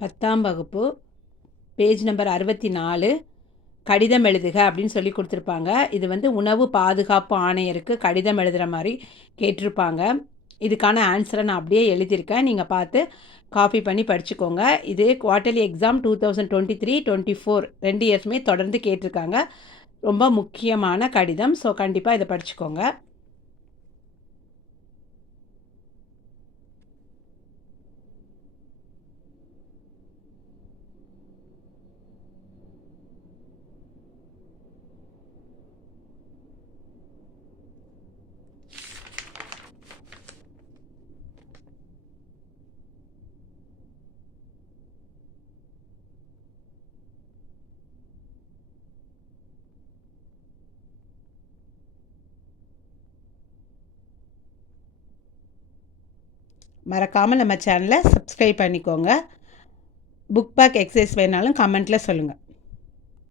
10ஆம் வகுப்பு page number 64 கடிதம் எழுதுக அப்படின்னு சொல்லி கொடுத்துருப்பாங்க. இது வந்து உணவு பாதுகாப்பு ஆணையருக்கு கடிதம் எழுதுகிற மாதிரி கேட்டிருப்பாங்க. இதுக்கான ஆன்சரை நான் அப்படியே எழுதியிருக்கேன். நீங்கள் பார்த்து காப்பி பண்ணி படிச்சுக்கோங்க. இது குவார்ட்டர்லி எக்ஸாம் 2023-24 2 இயர்ஸுமே தொடர்ந்து கேட்டிருக்காங்க. ரொம்ப முக்கியமான கடிதம். ஸோ கண்டிப்பாக இதை படிச்சுக்கோங்க. மறக்காமல் நம்ம சேனலை சப்ஸ்கிரைப் பண்ணிக்கோங்க. புக் பேக் எக்ஸசைஸ் வேணாலும் கமெண்ட்டில் சொல்லுங்கள்.